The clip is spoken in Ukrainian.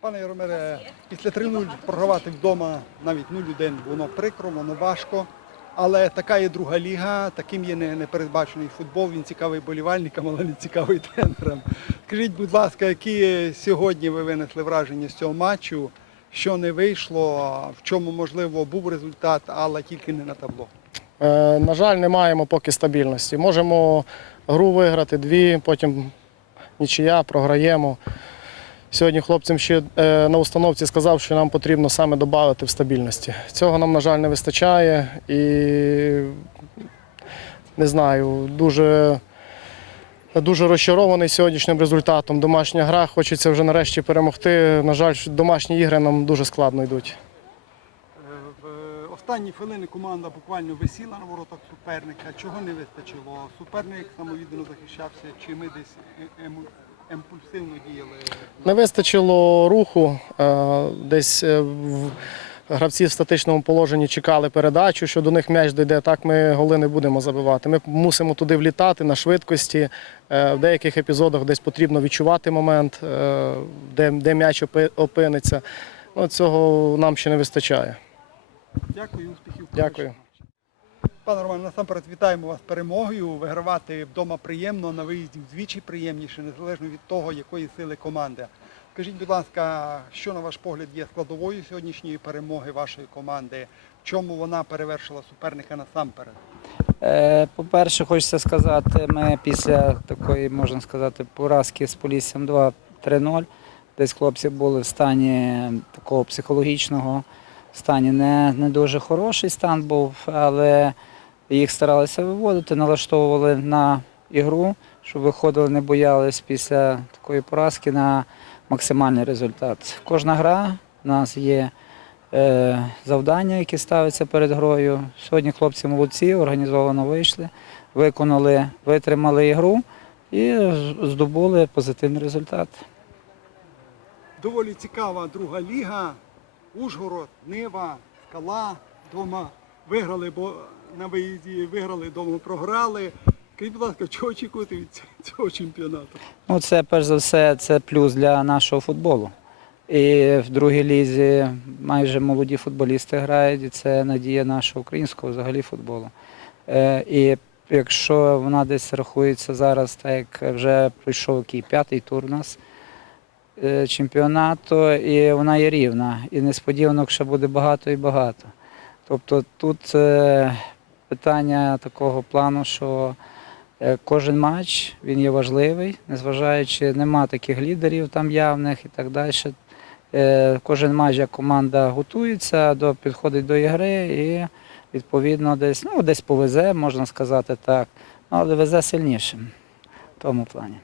Пане Яромире, після 3-0 програвати вдома навіть 0-1 воно прикро, воно важко. Але така є друга ліга, таким є непередбачений футбол. Він цікавий болівальникам, але не цікавий тренерам. Скажіть, будь ласка, які сьогодні ви винесли враження з цього матчу? Що не вийшло, в чому можливо був результат, але тільки не на табло. Е, На жаль, не маємо поки стабільності. Можемо гру виграти дві, потім нічия, програємо. Сьогодні хлопцям ще е, на установці сказав, що нам потрібно саме додати в стабільності. Цього нам, на жаль, не вистачає і не знаю, дуже, дуже розчарований сьогоднішнім результатом. Домашня гра, хочеться вже нарешті перемогти. На жаль, домашні ігри нам дуже складно йдуть. Е, В останні хвилини команда буквально висіла на воротах суперника. Чого не вистачило? Суперник самовіддано захищався, чи ми десь емпульсивно діяли? Не вистачило руху. Десь е, в- гравці в статичному положенні чекали передачу, що до них м'яч дійде. Так ми голи не будемо забивати. Ми мусимо туди влітати на швидкості. Е, В деяких епізодах десь потрібно відчувати момент, е, де, де м'яч опиниться. Ну, цього нам ще не вистачає. Дякую, успіхів. Дякую. Пане Роман, насамперед вітаємо вас перемогою. Вигравати вдома приємно, на виїзді вдвічі приємніше, незалежно від того, якої сили команди. Скажіть, будь ласка, що на ваш погляд є складовою сьогоднішньої перемоги вашої команди? В чому вона перевершила суперника насамперед? Е, По-перше, хочеться сказати, ми після такої, можна сказати, поразки з Поліссям 2-3-0, десь хлопці були в стані такого психологічного стані. Не, не дуже хороший стан був, але їх старалися виводити, налаштовували на ігру, щоб виходили, не боялись після такої поразки на максимальний результат. Кожна гра у нас є е, завдання, які ставляться перед грою. Сьогодні хлопці молодці, організовано вийшли, виконали, витримали ігру і здобули позитивний результат. Доволі цікава друга ліга. Ужгород, Нива, Скала вдома виграли, бо на виїзді виграли, вдома програли. Скажіть, будь ласка, чого очікуєте від цього чемпіонату? Ну, це перш за все це плюс для нашого футболу. І в другій лізі майже молоді футболісти грають, і це надія нашого українського взагалі футболу. Е, і якщо вона десь рахується зараз, так як вже пройшов який п'ятий тур у нас е, чемпіонату, і вона є рівна. І несподіванок ще буде багато і багато. Тобто тут е, питання такого плану, що Е, Кожен матч він є важливий, незважаючи, нема таких лідерів там явних і так далі. Е, Кожен матч як команда готується, до, підходить до ігри і відповідно десь, ну, десь повезе, можна сказати так, ну, але везе сильнішим в тому плані.